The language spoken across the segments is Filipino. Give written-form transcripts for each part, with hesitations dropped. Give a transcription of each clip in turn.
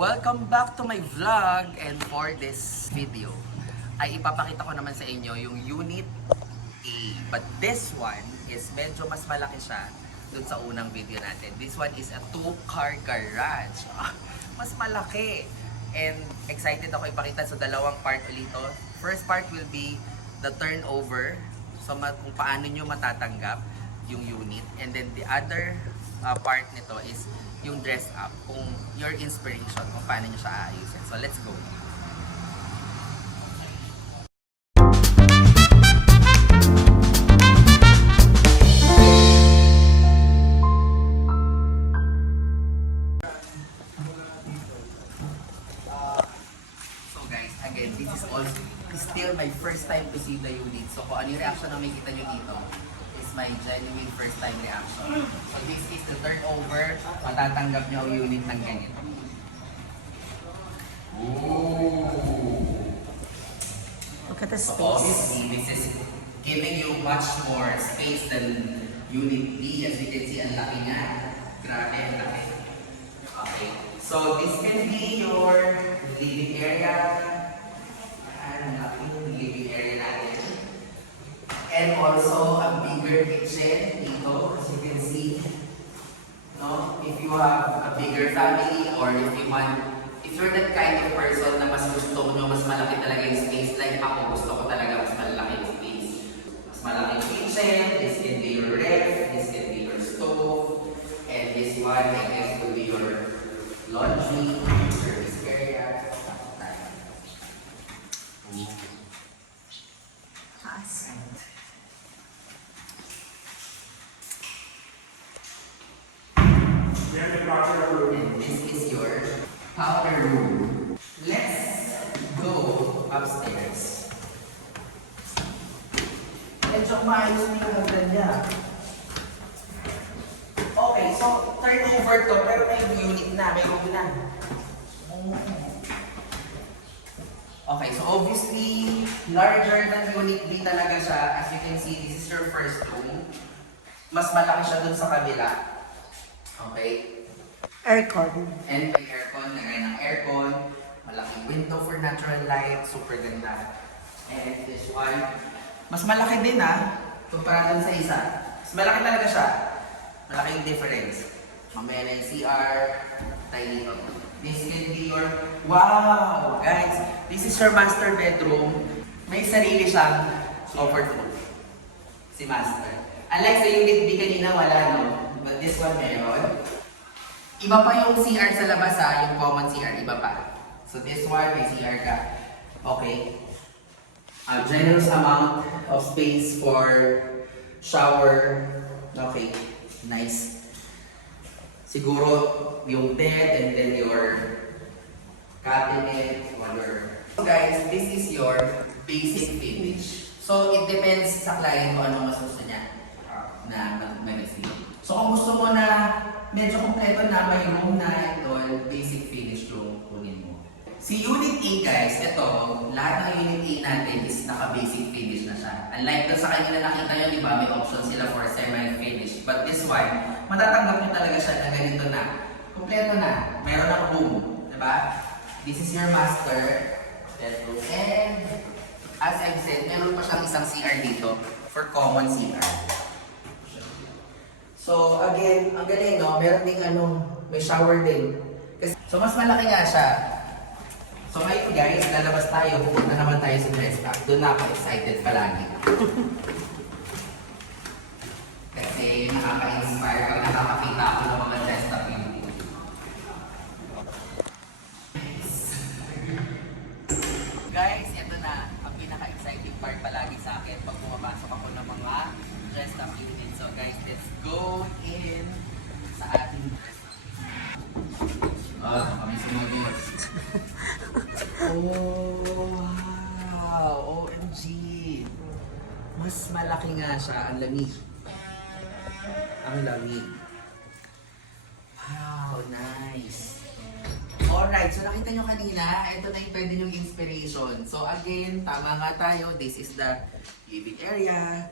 Welcome back to my vlog, and for this video ay ipapakita ko naman sa inyo yung Unit A. But this one is medyo mas malaki siya dun sa unang video natin. This one is a 2-car garage. Mas malaki. And excited ako ipakita sa dalawang part ulit ito. First part will be the turnover. So kung paano nyo matatanggap yung unit. And then the other part nito is yung dress up, kung your inspiration, kung paano nyo siya aayusin. So let's go! So guys, again, this is also still my first time to see the unit. So kung ano yung reaction na makikita nyo dito, my genuine first time reaction. So this is the turnover, matatanggap nyo ang unit ng ganito. Ooh! Look at the So space. obviously, this is giving you much more space than Unit B. As you can see, ang laki niya. Grabe, ang laki. Okay. So this can be your living area. Ang laki yung living area natin. And also a bigger kitchen dito, as you can see. No? If you have a bigger family, or if you're that kind of person na mas gusto nyo, mas malaki talaga yung space, like ako, gusto ko talaga mas malaki yung space. Mas malaki yung kitchen, this can be your ref, this can be your stove, and this one, I guess, will be your laundry, service area. Taas. And this is your powder room. Let's go upstairs. Medyo maayos na yung hagdan niya. Okay, so turnover to, pero may unit na, may room na. Okay, so obviously, larger than Unit B talaga siya. As you can see, this is your first room. Mas malaki siya dun sa kabila. Okay? Aircon. And may aircon, lagay ng aircon. Malaking window for natural light. Super ganda. And this one, mas malaki din kumpara dun sa isa. Mas malaki talaga siya. Malaki yung difference. Mamaya na yung CR. Tiny. This can be your, wow! Guys, this is your master bedroom. May sarili siyang comfort room. Si master. Unlike sa Unit B kanina, wala, no? But this one meron. Iba pa yung CR sa labas, yung common CR, iba pa. So this one, may CR ka. Okay. A generous amount of space for shower. Okay. Nice. Siguro yung bed and then your cabinet or your... So guys, this is your basic finish. So it depends sa client kung ano mas gusto niya na mag-receive. So kung gusto mo na medyo kompleto na, may room na ito, basic finish yung kunin mo. Si Unit A guys, ito, lahat ng Unit A natin is naka-basic finish na siya. Unlike dun sa kanila nakita nyo, di ba, may option sila for semi-finish. But this one, matatanggap nyo talaga siya na ganito na. Kompleto na. Meron ng room. Di ba? This is your master bedroom. And as I've said, meron pa siyang isang CR dito for common CR. So again, ang galing, no? Meron ding may shower din. So mas malaki nga siya. So ngayon guys, lalabas tayo. Pupunta naman tayo sa dress up. Doon na ako excited palagi. Kasi nakaka-inspire pag nakakakita ako ng mga dress up yun. Guys, ito na ang pinaka-exciting part palagi sa akin pag pumapasok ako ng mga dress up unit. So guys, let's go in sa ating dress up. Kami sumagot. Oh, wow! OMG! Mas malaki nga siya. Ang lamig. Ang lamig. Wow, nice. Alright, so nakita nyo kanina, ito na yung pwede nyong inspiration. So again, tama nga tayo. This is the living area.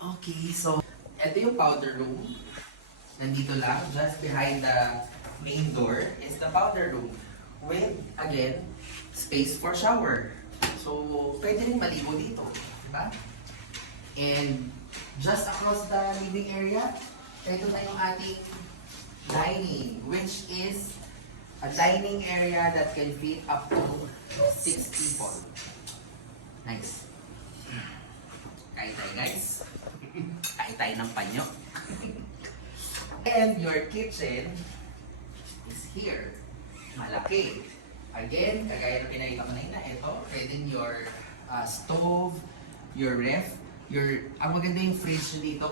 Okay, so ito yung powder room. Nandito lang, just behind the main door is the powder room with, again, space for shower. So, pwede rin maligo dito. Diba? And just across the living area, ito na yung ating dining, which is a dining area that can fit up to 6 people. Nice. Kain tayo, guys. Kain tayo ng panyo. And your kitchen is here. Malaki. Again, kagaya ng pinakita ko na ito, pwede your stove, your ref, ang maganda yung fridge dito,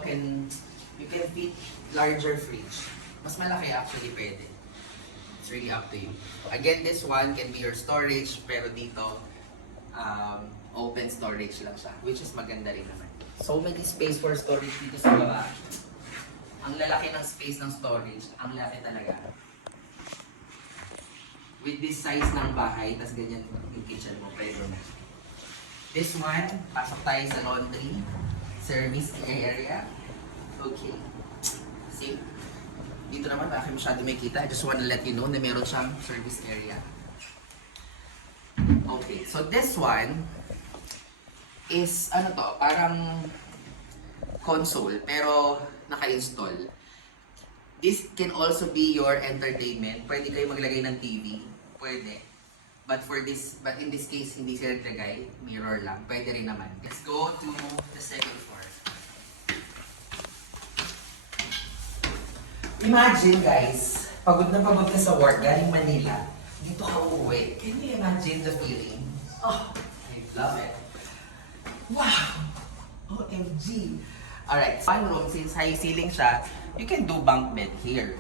you can fit larger fridge. Mas malaki actually pwede. It's really up to you. Again, this one can be your storage, pero dito, open storage lang siya, which is maganda rin naman. So many space for storage dito sa baba. Ang lalaki ng space ng storage, ang laki talaga. With this size ng bahay, tas ganyan yung kitchen mo, pwede na. This one, pasok tayo sa laundry, service area. Okay. See? Dito naman, bakit masyado may kita. I just wanna let you know na meron siyang service area. Okay, so this one is, ano to, parang console, pero naka-install. This can also be your entertainment. Pwede kayo maglagay ng TV. Pwede. But in this case, hindi sila naglagay. Mirror lang. Pwede rin naman. Let's go to the second floor. Imagine guys, pagod na sa work, galing Manila. Dito ka uuwi. Can you imagine the feeling? Oh, I love it. Wow! OMG! Alright, one room, since high ceiling siya, you can do bunk bed here.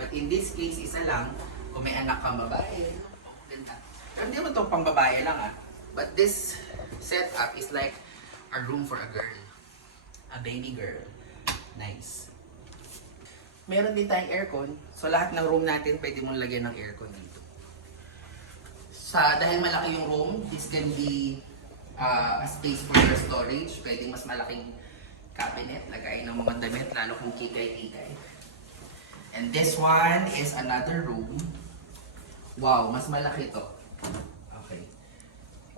But in this case, isa lang, kung may anak kang babae, ganda. Pero hindi mo itong pang babae lang ah. But this setup is like a room for a girl. A baby girl. Nice. Meron din tayong aircon. So lahat ng room natin, pwede mong lagyan ng aircon dito. Dahil malaki yung room, this can be a space for your storage. Pwede mas malaking cabinet, lagay ng mga damit, lalo kung kikay-kikay. And this one is another room. Wow, mas malaki to. Okay.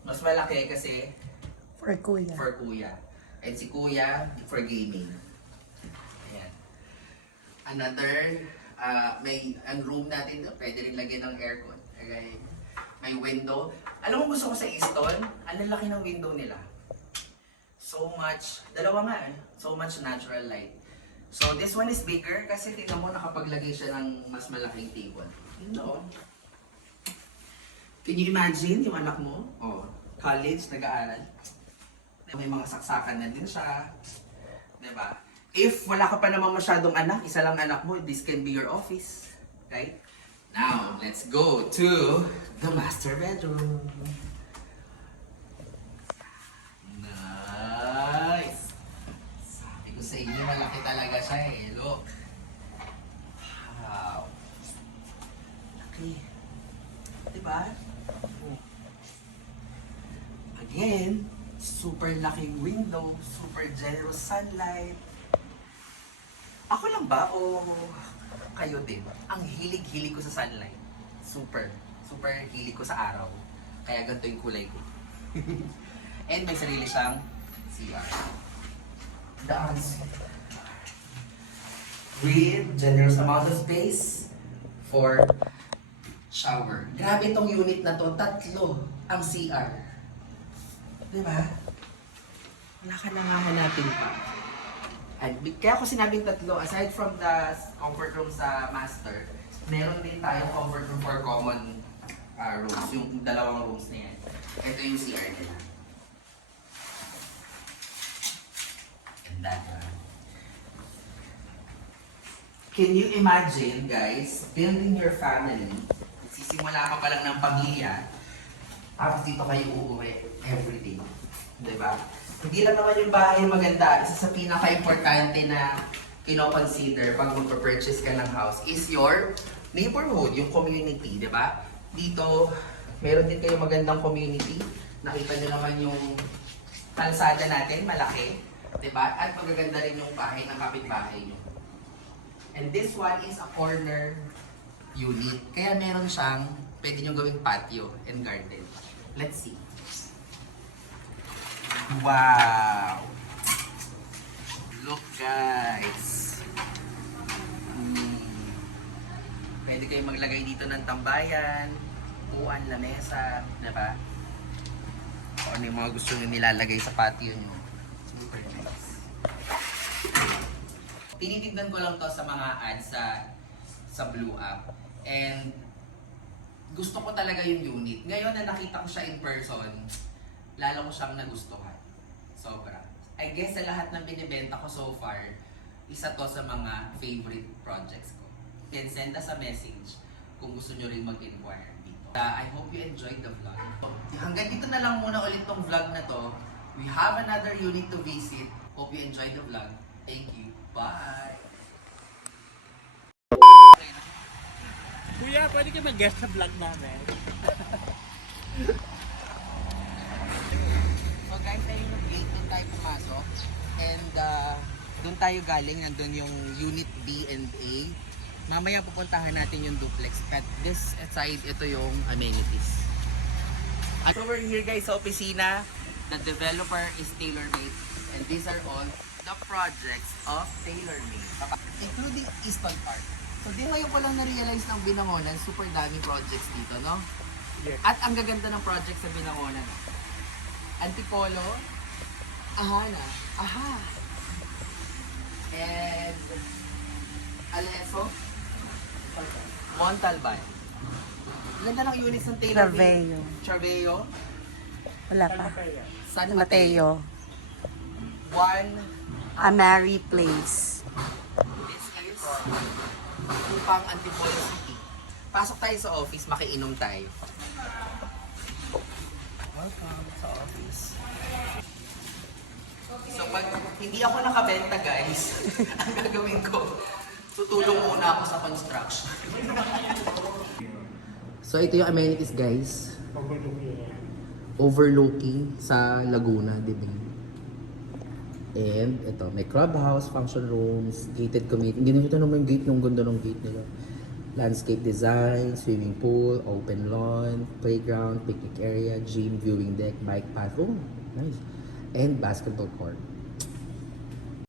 Mas malaki kasi For kuya. for kuya. And si kuya, for gaming. Ayan. Another, ang room natin, pwede rin lagyan ng aircon. Okay. May window. Alam mo gusto ko sa Easton, ang laki ng window nila. So much, dalawa nga so much natural light. So this one is bigger kasi tingnan mo nakapaglagay siya ng mas malaking table. No. Can you imagine yung anak mo? Oh, college, nag-aaral. May mga saksakan na din siya. Diba? If wala ka pa naman masyadong anak, isa lang anak mo, this can be your office. Right? Now, let's go to the master bedroom. Nice! Sabi ko sa inyo, malaki talaga siya eh. Look. Wow. Laki. Diba? Again, super laking window, super generous sunlight. Ako lang ba o kayo din? Ang hilig-hilig ko sa sunlight. Super hilig ko sa araw. Kaya ganito yung kulay ko. And may sarili siyang CR. Dance. With generous amount of space for shower. Grabe itong unit na to, 3 ang CR. Diba? Wala ka na nga hanapin pa. And kaya ko sinabing 3, aside from the comfort room sa master, meron din tayong comfort room for common rooms, yung 2 rooms na yan. Ito yung CR nila. Ganda. Can you imagine, guys, building your family, sisimula ka pa lang ng pamilya, tapos dito kayo uuwi everyday. Diba? Hindi lang naman yung bahay maganda, isa sa pinaka-importante na kino-consider pag mag-purchase ka ng house is your neighborhood, yung community, di ba? Dito, meron din kayo magandang community. Nakita nyo naman yung kalsada natin, malaki, di ba? At magaganda rin yung bahay ng kapitbahay nyo. And this one is a corner unit. Kaya meron siyang pwede nyo gawing patio and garden. Let's see. Wow! Look guys! Pwede kayong maglagay dito ng tambayan, upuan, lamesa, diba? O ano yung mga gusto nyo nilalagay sa patio nyo. Super nice. Tinitignan ko lang to sa mga ads sa Blue App. And gusto ko talaga yung unit. Ngayon na nakita ko siya in person, lalo ko siyang nagustuhan. Sobra. I guess sa lahat ng binibenta ko so far, isa to sa mga favorite projects ko. Then send us a message kung gusto nyo rin mag-inquire dito. I hope you enjoyed the vlog. Hanggang dito na lang muna ulit tong vlog na to. We have another unit to visit. Hope you enjoyed the vlog. Thank you. Bye! Kuya, pwede kayo mag-guest sa vlog namin. So guys, ayun yung gate, doon tayo pumasok. And doon tayo galing, nandun yung Unit B and A. Mamaya pupuntahan natin yung duplex. At this side, ito yung amenities. So we're here guys sa opisina. The developer is TaylorMade. And these are all the projects of TaylorMade. Including Easton Park. So di ngayon ko lang na-realize ng Binangonan, super daming projects dito, no? Yes. At ang gaganda ng project sa Binangonan. Antipolo, Ahana, Aha. And Aleso, Montalban. Ganda ng units ng Taylor Traveo. Traveo, Wala pa. San Mateo. One, Amari Place. this is Upang Antipolo City. Pasok tayo sa office, makiinom tayo. Welcome sa office. So pag hindi ako nakabenta guys, ang gagawin ko, tutulong muna ako sa construction. So ito yung amenities guys. Overlooking sa Laguna, di ba? And ito, may clubhouse, function rooms, gated community. Hindi nakita naman yung gate, yung ganda ng gate nila. Landscape design, swimming pool, open lawn, playground, picnic area, gym, viewing deck, bike path. Oh, nice. And basketball court.